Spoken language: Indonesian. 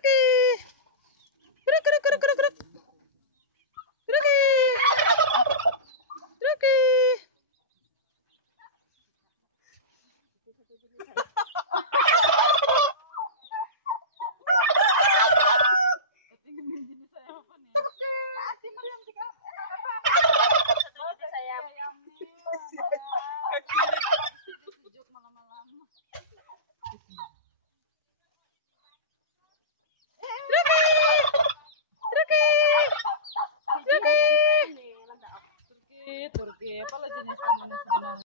Ruki. Ruk, ruk, ruk, ruk, ruk. Ruki. Ruki. Turki, apa lah jenis teman?